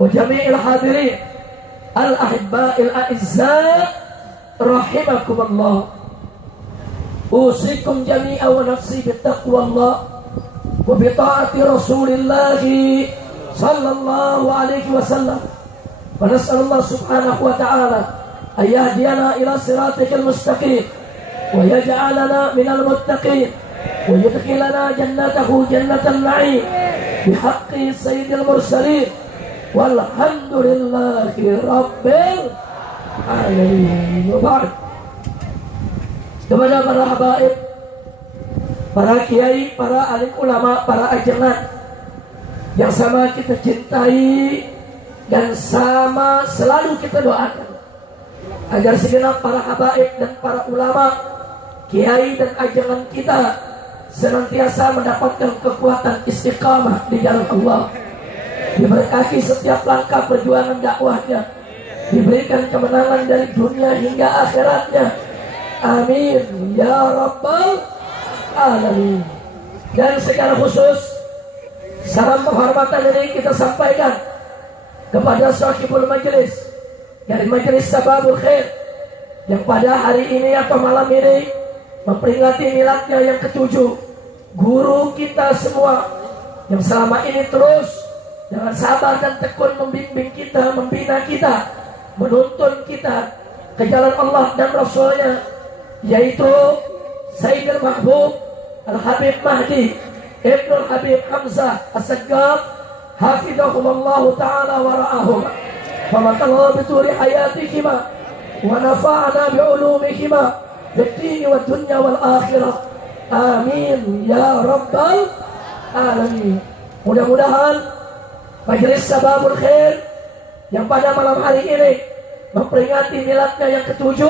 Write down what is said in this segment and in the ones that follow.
وجميع الحاضرين الأحباء الأعزاء رحمكم الله. أوصيكم جميعا ونفسي بتقوى الله وبطاعة رسول الله صلى الله عليه وسلم، ونسأل الله سبحانه وتعالى أن يهدينا إلى صراطك المستقيم ويجعلنا من المتقين ويدخلنا جنته جنة النعيم بحق سيد المرسلين، والحمد لله رب العالمين. وبعد, kepada para habaib, para kiai, para alim ulama, para ajengan yang sama kita cintai dan sama selalu kita doakan agar segenap para habaib dan para ulama, kiai dan ajengan kita senantiasa mendapatkan kekuatan istiqamah di jalan Allah, diberkati setiap langkah perjuangan dakwahnya, diberikan kemenangan dari dunia hingga akhiratnya. Amin ya rabbal alamin. Dan secara khusus salam penghormatan ini kita sampaikan kepada sahibul majlis dari Majelis Sababul Khair yang pada hari ini atau malam ini memperingati miladnya yang ke-7, guru kita semua yang selama ini terus dengan sabar dan tekun membimbing kita, membina kita, menuntun kita ke jalan Allah dan Rasulnya, yaitu Sayyidul Mahbub Al-Habib Mahdi Ibnul Habib Hamzah As-Saggaf hafidhahumullahu ta'ala wa ra'ahum wa matallahu bituri hayatihima wa nafa'ana bi'ulumihima fid-dini wa dunya wal akhirah. Amin ya rabbal alamin. Mudah-mudahan Majelis Sababul Khair yang pada malam hari ini memperingati miladnya yang ke-7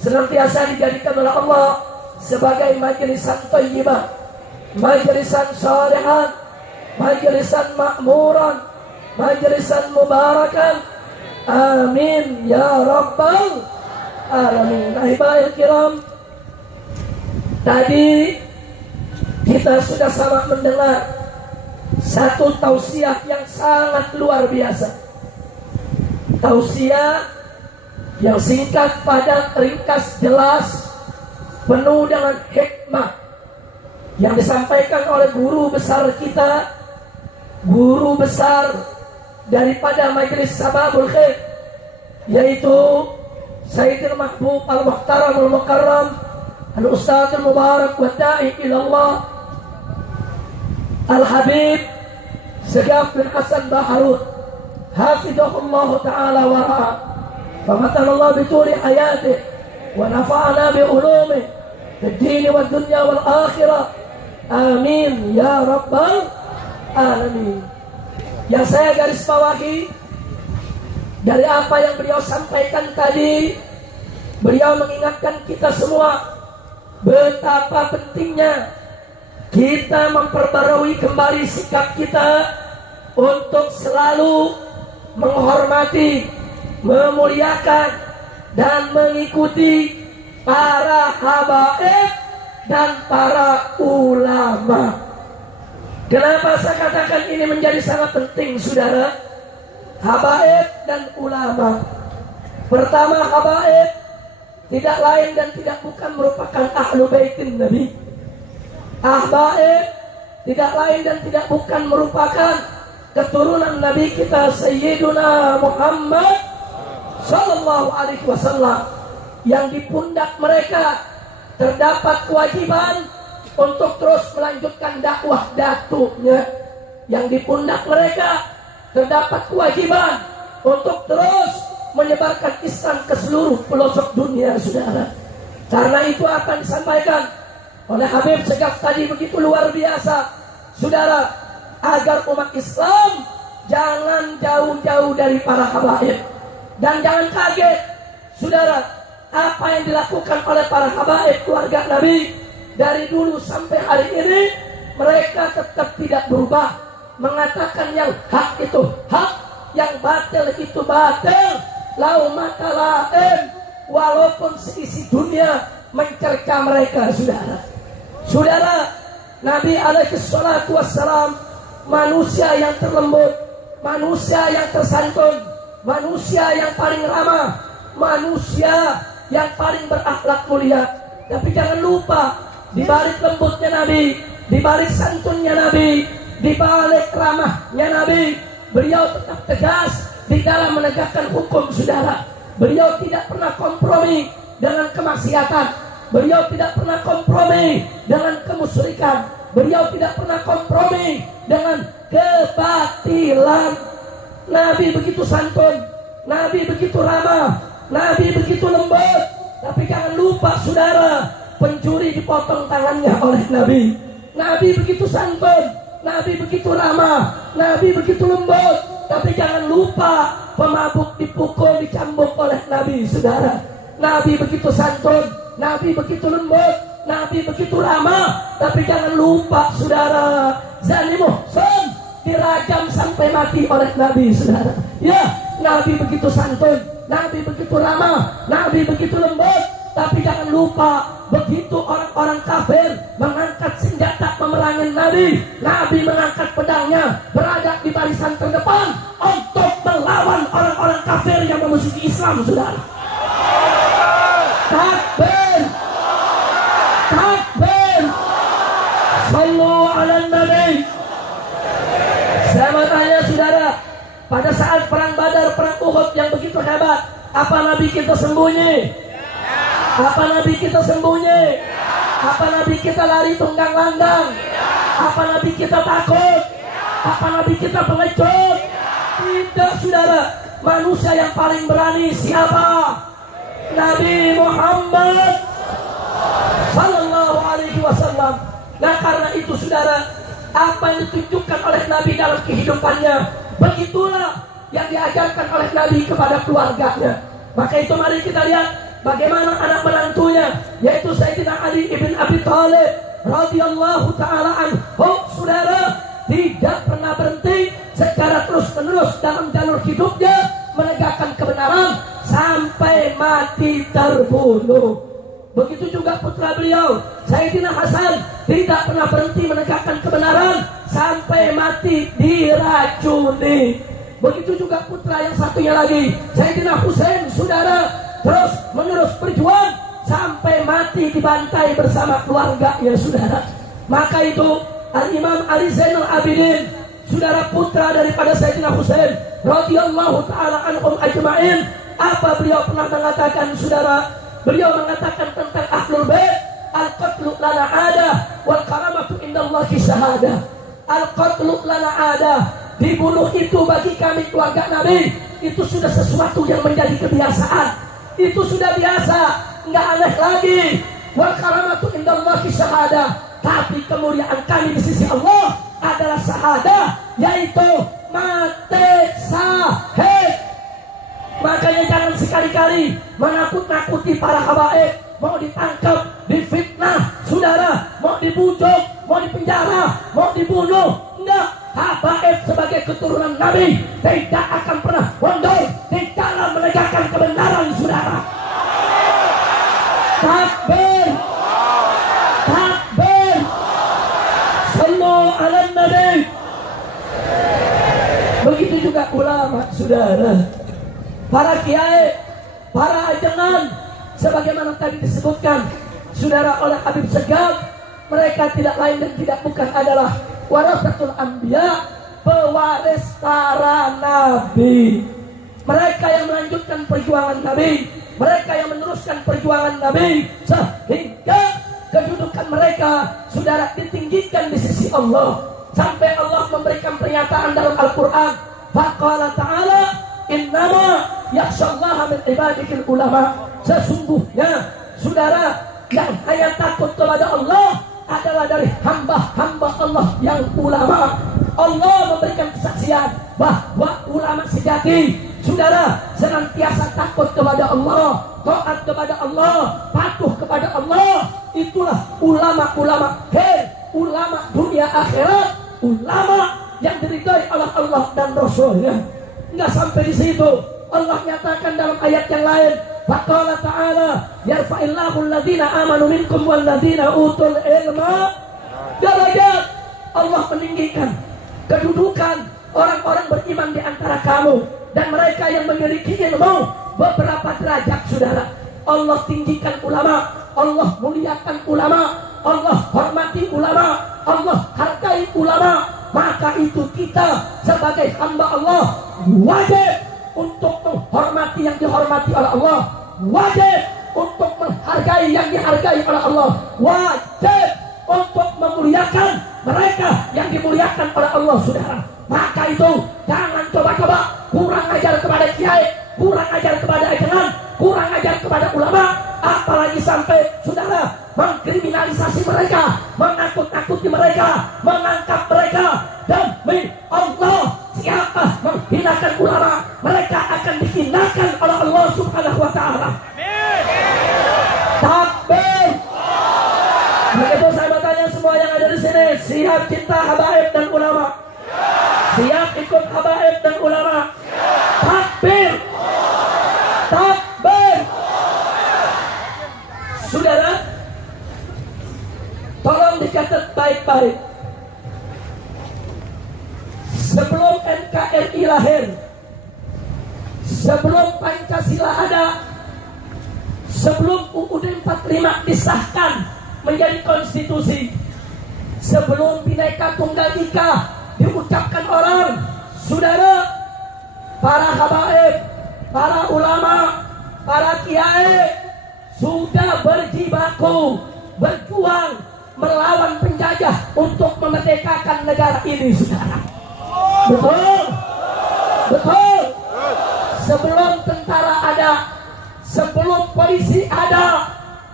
senantiasa dijadikan oleh Allah sebagai majelisan thayyibah, majelisan shalihan, majelisan makmuran, majelisan mubarakan. Amin ya rabbal alamin. Ahibahil kiram, tadi kita sudah sama mendengar satu tausiah yang sangat luar biasa. Tausiah yang singkat, padat, ringkas, jelas, penuh dengan hikmah yang disampaikan oleh guru besar kita, guru besar daripada Majelis Sababul Khair, yaitu Sayyidul Mahbub Al-Muhtaram Al-Mukarram Al-Ustadz Al-Mubarak wa Da'i ilallah Al-Habib Saggaf bin Hasan Baharut hafidhahullah ta'ala wa ra'ah wa matallahu bituri hayatih wa nafa'ana bi'ulumih fid-dini wa dunya wal akhirah. Amin ya rabbal alamin. Yang saya garis bawahi dari apa yang beliau sampaikan tadi, beliau mengingatkan kita semua betapa pentingnya kita memperbarui kembali sikap kita untuk selalu menghormati, memuliakan dan mengikuti para habaib dan para ulama. Kenapa saya katakan ini menjadi sangat penting, saudara? Habaib dan ulama. Pertama, habaib tidak lain dan tidak bukan merupakan ahlu baitin Nabi. Habaib tidak lain dan tidak bukan merupakan keturunan Nabi kita Sayyiduna Muhammad Sallallahu Alaihi Wasallam, yang di pundak mereka terdapat kewajiban untuk terus melanjutkan dakwah datunya, yang di pundak mereka terdapat kewajiban untuk terus menyebarkan Islam ke seluruh pelosok dunia, saudara. Karena itu akan disampaikan oleh Habib Saggaf tadi begitu luar biasa, saudara, agar umat Islam jangan jauh-jauh dari para habaib. Dan jangan kaget, saudara, apa yang dilakukan oleh para habaib keluarga Nabi dari dulu sampai hari ini, mereka tetap tidak berubah, mengatakan yang hak itu hak, yang batil itu batil, lau mata lain, walaupun seisi dunia mencerca mereka, saudara. Saudara, Nabi alaihi salatu wassalam manusia yang terlembut, manusia yang tersantun, manusia yang paling ramah, manusia yang paling berakhlak mulia. Tapi jangan lupa, di balik lembutnya Nabi, di balik santunnya Nabi, di balik ramahnya Nabi, beliau tetap tegas di dalam menegakkan hukum, saudara. Beliau tidak pernah kompromi dengan kemaksiatan. Beliau tidak pernah kompromi dengan kemusyrikan. Beliau tidak pernah kompromi dengan kebatilan. Nabi begitu santun, Nabi begitu ramah, Nabi begitu lembut. Tapi jangan lupa, saudara, pencuri dipotong tangannya oleh Nabi. Nabi begitu santun, Nabi begitu ramah, Nabi begitu lembut. Tapi jangan lupa, pemabuk dipukul, dicambuk oleh Nabi, saudara. Nabi begitu santun, Nabi begitu lembut, Nabi begitu ramah. Tapi jangan lupa, saudara, Zani Muhsin dirajam sampai mati oleh Nabi, saudara. Ya, Nabi begitu santun, Nabi begitu ramah, Nabi begitu lembut. Tapi jangan lupa, begitu orang-orang kafir mengangkat senjata memerangi Nabi, Nabi mengangkat pedangnya, berada di barisan terdepan untuk melawan orang-orang kafir yang memusuhi Islam, saudara. Takbir, takbir, sallu ala Nabi. Saya mau tanya, saudara, pada saat perang Badar, perang Uhud yang begitu hebat, apa Nabi kita sembunyi? Apa Nabi kita sembunyi? Apa Nabi kita lari tunggang langgang? Apa Nabi kita takut? Apa Nabi kita pengecut? Tidak, saudara. Manusia yang paling berani siapa? Nabi Muhammad sallallahu alaihi wasallam. Nah, karena itu, saudara, apa yang ditunjukkan oleh Nabi dalam kehidupannya, begitulah yang diajarkan oleh Nabi kepada keluarganya. Maka itu mari kita lihat bagaimana anak menantunya, yaitu Sayyidina Ali ibn Abi Thalib radhiyallahu ta'ala anhu, saudara, tidak pernah berhenti secara terus-menerus dalam jalur hidupnya menegakkan kebenaran sampai mati terbunuh. Begitu juga putra beliau, Sayyidina Hasan, tidak pernah berhenti menegakkan kebenaran sampai mati diracuni. Begitu juga putra yang satunya lagi, Sayyidina Husain, saudara, terus menerus berjuang sampai mati dibantai bersama keluarganya, saudara. Maka itu Al-Imam Ali Zainal Abidin, saudara, putra daripada Sayyidina Husain radhiyallahu ta'ala anhum ajma'in, apa beliau pernah mengatakan, saudara? Beliau mengatakan tentang Ahlul Bait, al-qatlu lana adah wal karamatu indallahi syahadah. Al-qatlu lana adah, dibunuh itu bagi kami keluarga Nabi itu sudah sesuatu yang menjadi kebiasaan. Itu sudah biasa, nggak aneh lagi. Wal karamatu indallahi syahadah, tapi kemuliaan kami di sisi Allah adalah syahadah, yaitu mati syahid. Makanya jangan sekali-kali menakut-nakuti para habaib, mau ditangkap, difitnah, saudara, mau dibujuk, mau dipenjara, mau dibunuh. Enggak, habaib sebagai keturunan Nabi tidak akan pernah mundur di dalam menegakkan kebenaran, saudara. Takbir, takbir, sallu ala Nabi. Begitu juga ulama, saudara, para kiai, para ajengan, sebagaimana tadi disebutkan, saudara, oleh Habib Segaf, mereka tidak lain dan tidak bukan adalah warasatul anbiya, pewaris para nabi. Mereka yang melanjutkan perjuangan Nabi, mereka yang meneruskan perjuangan Nabi, sehingga kedudukan mereka, saudara, ditinggikan di sisi Allah. Sampai Allah memberikan pernyataan dalam Al-Quran, faqala ta'ala innama yakhshallaha min ibadikil ulama. Sesungguhnya, saudara, yang hanya takut kepada Allah adalah dari hamba-hamba Allah yang ulama. Allah memberikan kesaksian bahwa ulama sejati, saudara, senantiasa takut kepada Allah, taat kepada Allah, patuh kepada Allah. Itulah ulama-ulama khair, ulama dunia akhirat, ulama yang diridhai oleh Allah dan Rasulnya. Enggak sampai di situ, Allah nyatakan dalam ayat yang lain, faqala ta'ala yarfa'illahu alladhina amanu minkum walladhina utul ilma darajat. Allah meninggikan kedudukan orang-orang beriman di antara kamu dan mereka yang memiliki ilmu beberapa derajat, saudara. Allah tinggikan ulama, Allah muliakan ulama, Allah hormati ulama, Allah hargai ulama. Maka itu kita sebagai hamba Allah wajib untuk menghormati yang dihormati oleh Allah, wajib untuk menghargai yang dihargai oleh Allah, wajib untuk memuliakan mereka yang dimuliakan oleh Allah, saudara. Maka itu jangan coba-coba kurang ajar kepada kiai, kurang ajar kepada ajaran, kurang ajar kepada ulama, apalagi sampai saudara mengkriminalisasi mereka, menakut-nakuti mereka, menangkap mereka. Demi Allah, siapa menghinakan ulama, mereka akan dihinakan oleh Allah Subhanahu wa Ta'ala. Takbir. Begitu saya bertanya semua yang ada di sini, siap cinta habaib dan ulama? Siap ikut habaib dan ulama? Takbir. Takbir. Saudara, tolong dicatat baik-baik. Sebelum NKRI lahir, sebelum Pancasila ada, sebelum UUD 45 disahkan menjadi konstitusi, sebelum Bhinneka Tunggal Ika diucapkan orang, saudara, para habaib, para ulama, para kiai sudah berjibaku berjuang melawan penjajah untuk memerdekakan negara ini, saudara. Betul, betul. Sebelum tentara ada, sebelum polisi ada,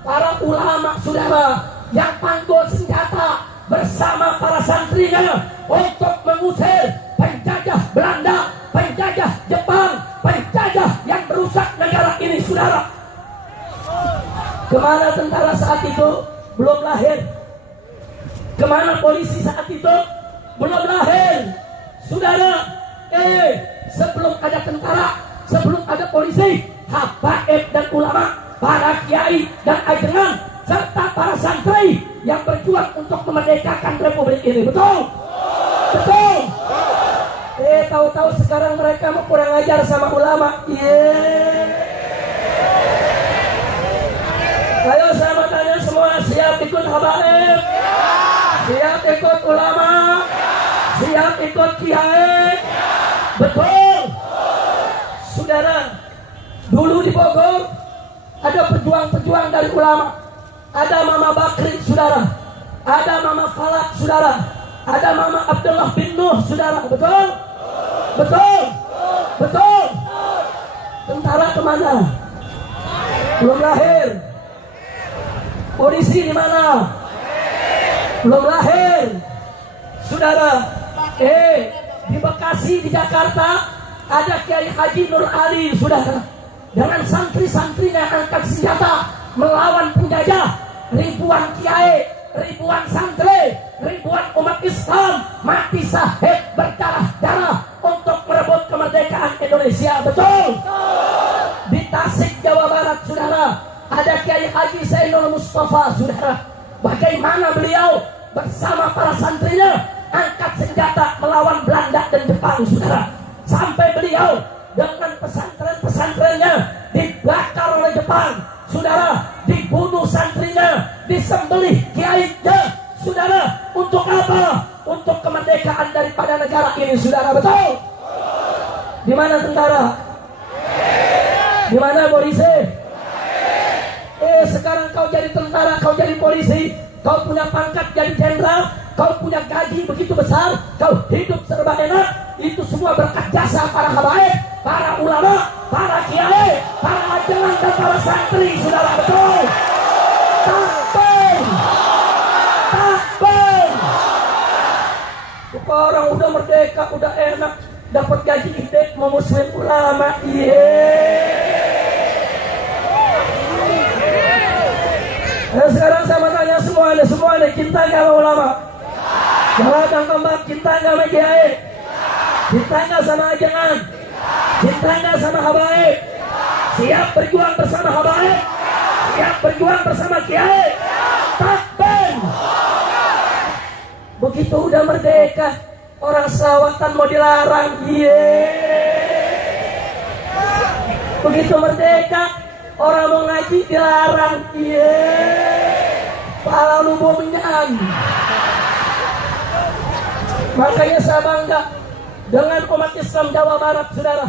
para ulama, saudara, yang panggul senjata bersama para santrinya untuk mengusir penjajah Belanda, penjajah Jepang, penjajah yang merusak negara ini, saudara. Kemana tentara saat itu? Belum lahir. Kemana polisi saat itu? Belum lahir, saudara. Sebelum ada tentara, sebelum ada polisi, habaib dan ulama, para kiai dan ajengan, serta para santri yang berjuang untuk memerdekakan republik ini. Betul? Betul. Tahu-tahu sekarang mereka mau kurang ajar sama ulama. Ayo saya mau tanya semua, siap ikut habaib? Siap ikut ulama? Siap ikut kiai? Betul. Saudara, dulu di Bogor ada pejuang-pejuang dari ulama. Ada Mama Bakri, saudara. Ada Mama Falak, saudara. Ada Mama Abdullah bin Nuh, saudara. Betul? Betul? Betul? Tentara kemana? Belum lahir. Polisi di mana? Belum lahir. Saudara, di Bekasi, di Jakarta ada Kiai Haji Nur Ali, saudara, dengan santri-santrinya angkat senjata melawan penjajah. Ribuan kiai, ribuan santri, ribuan umat Islam mati syahid berdarah-darah untuk merebut kemerdekaan Indonesia. Betul? Di Tasik, Jawa Barat, saudara, ada Kiai Haji Zainul Mustafa, saudara. Bagaimana beliau bersama para santrinya angkat senjata melawan Belanda dan Jepang, saudara. Sampai beliau dengan pesantren-pesantrennya dibakar oleh Jepang, saudara. Dibunuh santrinya, disembelih kiainya, saudara. Untuk apa? Untuk kemerdekaan daripada negara ini, saudara. Betul? Di mana tentara? Di mana polisi? Sekarang kau jadi tentara, kau jadi polisi, kau punya pangkat jadi jenderal, kau punya gaji begitu besar, kau hidup serba enak. Itu semua berkat jasa para habaib, para ulama, para kiai, para ajaran dan para santri, saudara. Betul? Takbir! Takbir! Orang udah merdeka, udah enak, dapat gaji gede, mau muslim ulama. Sekarang saya mau tanya semuanya, cinta gak sama ulama? Jawab yang keempat, cinta gak sama kiai? Cinta gak sama ajangan? Cinta gak sama habaib? Siap berjuang bersama habaib? Siap berjuang bersama kiai? Takbir! Begitu udah merdeka, Orang selawatan mau dilarang. Begitu merdeka, orang mau ngaji dilarang. Pala lu bomenyan. Makanya saya bangga dengan umat Islam Jawa Barat, saudara.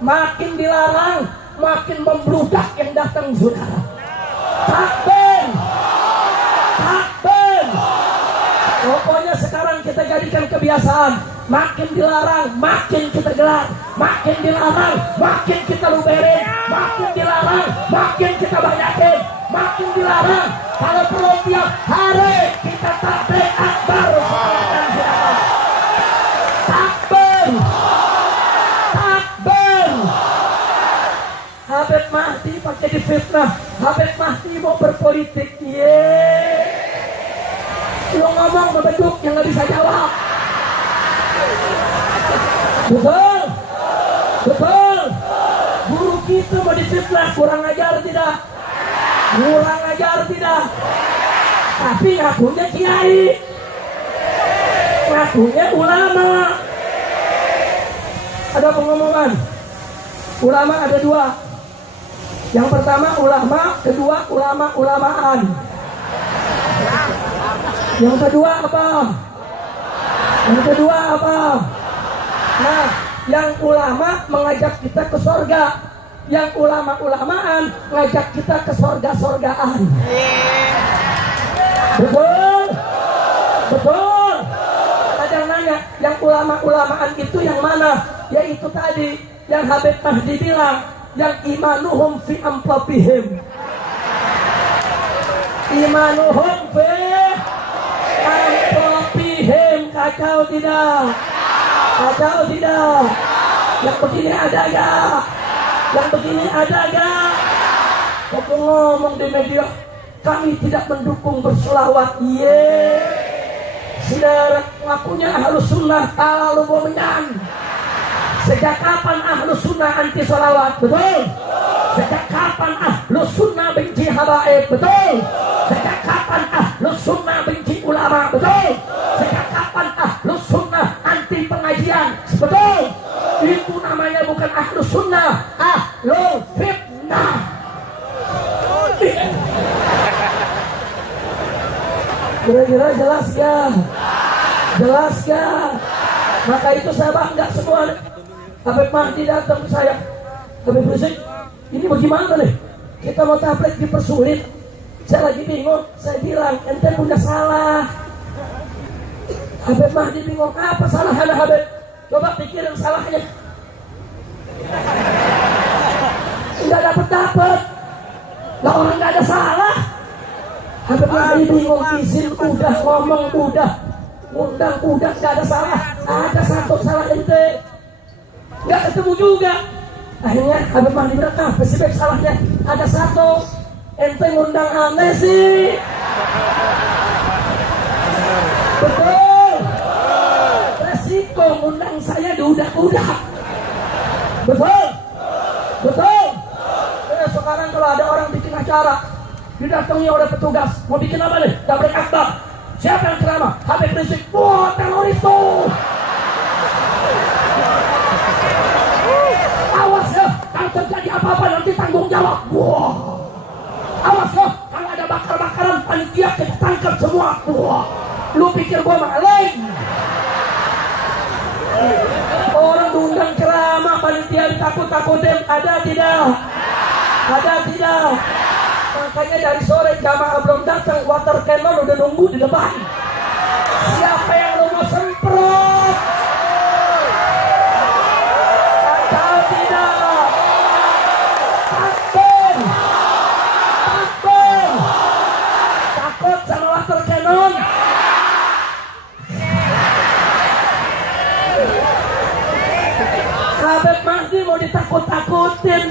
Makin dilarang, makin membludak yang datang, saudara. Takbir, takbir. Pokoknya sekarang kita jadikan kebiasaan. Makin dilarang, makin kita gelar. Makin dilarang, makin kita luberin. Makin dilarang, makin kita banyakin. Makin dilarang, kalau perlu tiap hari kita takbir akbar. Takbir, takbir. Habib Mahdi pakai difitnah. Habib Mahdi mau berpolitik. Lu ngomong bebeduk yang gak bisa jawab. Betul, betul. Guru kita mau difitnah, kurang ajar tidak? Kurang ajar tidak? Tapi ngakunya kiai, ngakunya ulama. Ada pengumuman. Ulama ada dua. Yang pertama ulama, kedua ulama-ulamaan. Yang kedua apa? Yang kedua apa? Nah, yang ulama mengajak kita ke surga. Yang ulama-ulamaan ngajak kita ke surga-surgaan. Betul? Betul? Ada yang nanya, yang ulama-ulamaan itu yang mana? Yaitu tadi yang Habib Mahdi bilang, yang imanuhum fi amplopihim. Imanuhum fi amplopihim. Kacau tidak? Kacau tidak? Yang begini ada gak? Yang begini ada gak? Aku ngomong di media, kami tidak mendukung berselawat. Saudara ngakunya ahlus sunnah, kalau bomenyan. Sejak kapan ahlus sunnah anti salawat? Betul? Sejak kapan ahlus sunnah benci habaib? Betul? Sejak kapan ahlus sunnah benci ulama? Betul? Sejak kapan ahlus sunnah anti pengajian? Betul? Itu namanya bukan ahlus sunnah, ahlul fitnah. Kira-kira jelas gak? Jelas gak? Maka itu saya bangga semua. Habib Mahdi datang ke saya, Habib Rizik, ini bagaimana nih? Kita mau tablet dipersulit. Saya lagi bingung. Saya bilang, ente punya salah. Habib Mahdi bingung, apa salahnya Habib? Coba pikirin salahnya. Nggak dapet. Lah orang nggak ada salah. Habib Mahdi bingung, izin udah, ngomong udah, undang udah, nggak ada salah. Ada satu salah ente, nggak ketemu juga. Akhirnya Habib Mahdi bilang, apa sih Beb salahnya? Ada satu, ente ngundang aneh sih. Betul. Resiko ngundang saya diudak-udak. Betul. Betul. Sekarang kalau ada orang bikin acara, didatangi oleh petugas, mau bikin apa nih? Tablik akbar. Siapa yang ceramah? Habib Rizik. Wah, teroris tuh. Awas ya, kalau terjadi apa-apa nanti tanggung jawab. Wah. Awas ya, kalau ada bakar-bakaran panitia kita tangkap semua. Wah. Lu pikir gua maling? Orang diundang ceramah, panitia ditakut-takutin. Ada tidak? Ada tidak? Makanya dari sore jamaah belum datang, water cannon udah nunggu di depan. Siapa yang lu mau semprot? Atau tidak? Takbir! Takbir! Takut sama water cannon? Habib Mahdi mau ditakut-takutin.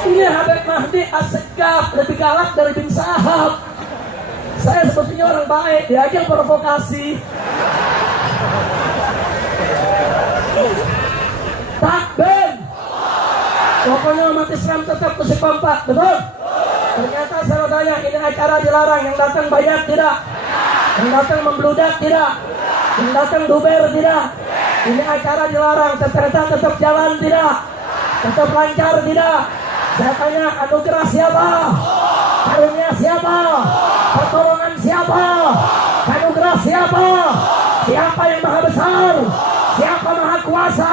Ini Habib Mahdi asegaf, lebih galak dari bin Sahab. Saya sebetulnya orang baik, dia aja provokasi. Takbir. Pokoknya umat Islam tetap mesti kompak, betul? Ternyata saya tanya, ini acara dilarang, yang datang banyak tidak? Yang datang membludak tidak. Yang datang duber tidak. Ini acara dilarang, ternyata tetap jalan tidak. Tetap lancar tidak. Saya tanya, anugerah siapa? Karunia siapa? Pertolongan siapa? Anugerah siapa? Siapa yang maha besar? Siapa maha kuasa?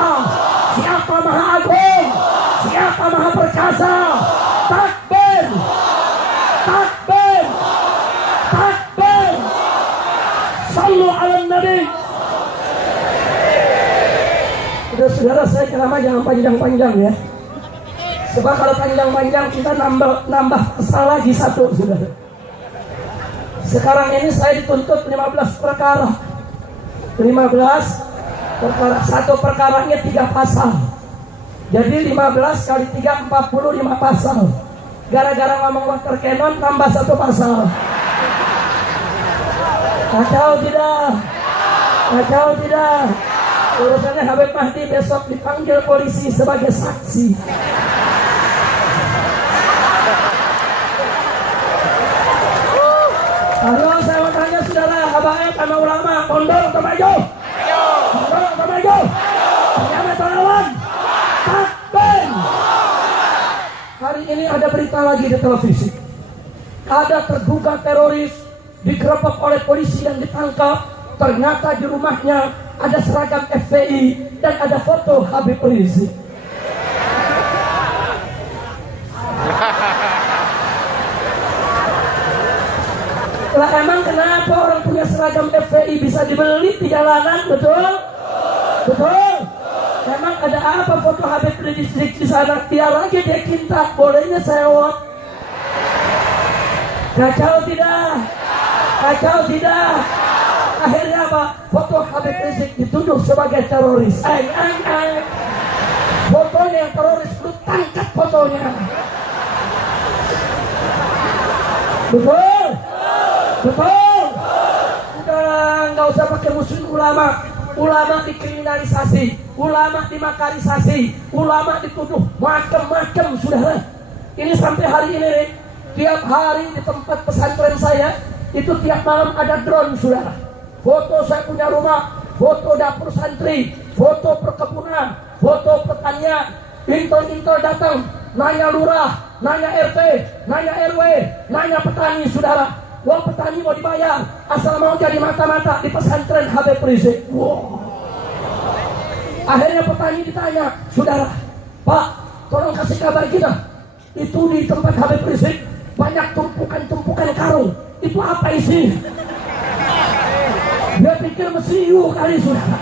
Siapa maha agung? Siapa maha perkasa? Takbir! Takbir! Takbir! Sallu ala Nabi. Udah saudara, saya ceramah jangan panjang-panjang ya. Sebab kalau panjang-panjang kita nambah pasal lagi satu, saudara. Sekarang ini saya dituntut 15 perkara. 15 perkara. Satu perkaranya 3 pasal. Jadi 15 kali 3 45 pasal. Gara-gara ngomong water cannon tambah 1 pasal. Kacau tidak? Kacau tidak? Urusannya Habib Mahdi besok dipanggil polisi sebagai saksi. Halo, saya mau tanya saudara, habaib sama ulama, mundur atau maju? Mundur atau maju? Penyamai atau lawan? Takbir! Hari ini ada berita lagi di televisi. Ada terduga teroris digerebek oleh polisi dan ditangkap. Ternyata di rumahnya ada seragam FPI dan ada foto Habib Rizik. Lah emang kenapa orang punya seragam FPI bisa dibeli di jalanan? Betul? Betul? Emang ada apa foto Habib Rizik di sana? Dia lagi dia kintak, bolehnya sewot. Kacau tidak? Kacau tidak? Akhirnya apa? Foto Habib Rizik dituduh sebagai teroris. Fotonya yang teroris, lu tangkap fotonya. Betul? Betul? Udah nggak usah pakai musuh ulama. Ulama dikriminalisasi, ulama dimakarisasi, ulama dituduh macam-macam, saudara. Ini sampai hari ini nih, tiap hari di tempat pesantren saya itu tiap malam ada drone, saudara. Foto saya punya rumah, foto dapur santri, foto perkebunan, foto pertanian. Intol-intol datang, nanya lurah, nanya RT, nanya RW, nanya petani, saudara. Wah, petani mau dibayar, asal mau jadi mata-mata di pesantren Habib Rizik. Wow. Akhirnya petani ditanya, saudara, Pak, tolong kasih kabar kita. Itu di tempat Habib Rizik banyak tumpukan-tumpukan karung. Itu apa isi? Dia pikir mesiu kali, saudara.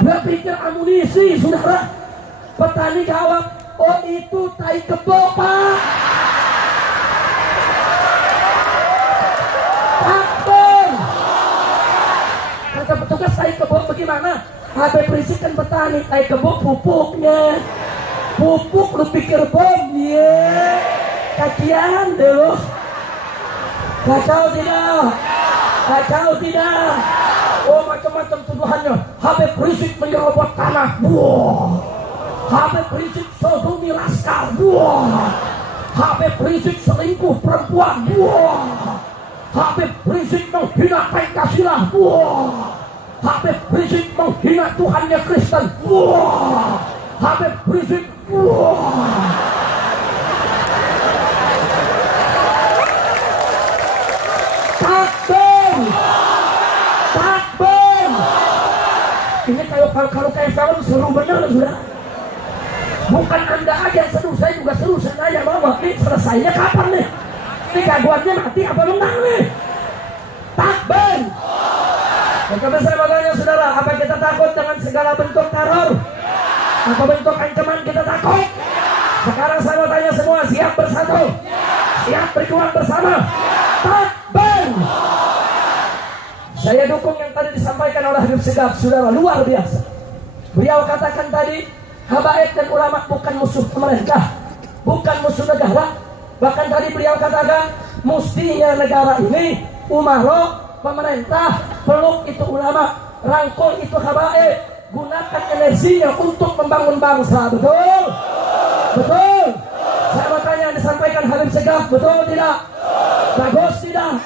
Dia pikir amunisi, saudara. Petani jawab, oh itu tai kebo, Pak. Takbir. Kata petugas, tai kebo bagaimana? Habib Rizik kan petani, tai kebo pupuknya. Pupuk lu pikir bom, ya. Kajian deh lu. Kacau tidak? Kacau tidak? Oh, macam-macam tuduhannya. Habib Rizik menyerobot tanah. Wah. Habib Rizik sodomi laskar. Wah. Habib Rizik selingkuh perempuan. Wah. Habib Rizik menghina Pancasila. Wah. Habib Rizik menghina Tuhannya Kristen. Wah. Habib Rizik. Wah. Takbir. Takbir. Ini kalau kayak film seru bener, sudah. Bukan Anda aja yang seru, saya juga seru. Saya nanya, Mama, ini selesainya kapan nih? Ini gaguannya mati apa menang nih? Takbir. Maka saya bertanya, saudara, apa kita takut dengan segala bentuk teror? Apa bentuk ancaman kita takut? Sekarang saya mau tanya semua, siap bersatu? Siap berjuang bersama? Takbir. Saya dukung yang tadi disampaikan oleh Habib Segaf, saudara, luar biasa. Beliau katakan tadi, habaib dan ulama bukan musuh pemerintah, bukan musuh negara. Bahkan tadi beliau katakan, mestinya negara ini, umaro, pemerintah, peluk itu ulama, rangkul itu habaib, gunakan energinya untuk membangun bangsa. Betul? Betul? Saya mau tanya yang disampaikan Habib Segaf, betul tidak? Bagus tidak?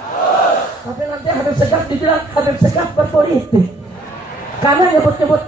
Tapi nanti Habib Segaf dibilang Habib Segaf berpolitik. Karena nyebut-nyebut